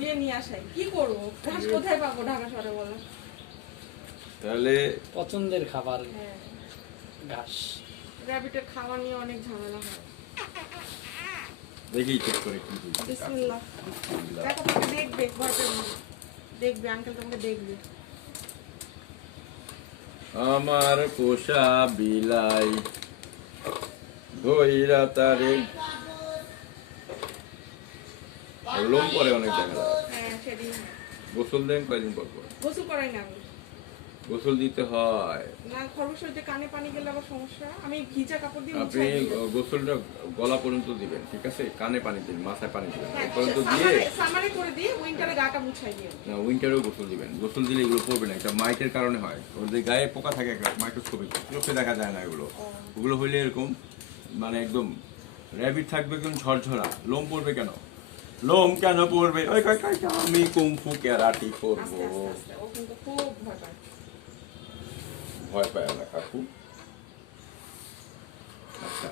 দিয়ে নিয়ে আসাই, কি করবো? ঘাস কোথায় পাবো ঢাকা শহরে বলো? তাহলে পছন্দের খাবার হ্যাঁ, ঘাস। র্যাবিটের খাওয়া নিয়ে অনেক ঝামেলা হয়। দেখি চেক করে কি দিই। বিসমিল্লাহ। দেখো তুমি দেখবে, ভয় পেও না। দেখবে, আঙ্কেল তোমাকে দেখবে। আমার পোষা বিলাই ধইরা তারে লোম পরে অনেক দেখা যায়। হ্যাঁ, সেদিন গোসল দেন কয়দিন পর পর? গোসল করাই না আমি। গোসল দিতে হয়। না, খরগোশের যে কানে পানি গেলে আবার সমস্যা। আমি ভিজা কাপড় দিয়ে আপনি মুছাই দিই। গোসলটা গলা পর্যন্ত দিবেন, ঠিক আছে? কানে পানি দিন, মাথায় পানি দিবেন হ্যাঁ, এই পর্যন্ত দিয়ে সামারে করে দিয়ে উইন্টারে গাটা মুছাই দিও। না, উইন্টারেও গোসল দিবেন। গোসল দিলে এগুলো পড়বে না, এটা মাইটের কারণে হয়। ওদের গায়ে পোকা থাকে মাইক্রোস্কোপিক, চোখে দেখা যায় না এগুলো। ওগুলো হইলে এরকম মানে একদম র্যাবিট থাকবে একদম ঝরঝরা। লোম পড়বে কেন? লোম কেন পড়বে? ওই আমি কুংফু ক্যারাটি করবো। আস্তে আস্তে আস্তে, ও কিন্তু খুব ভয় পায়। ভয় পায় না কাকু। আচ্ছা।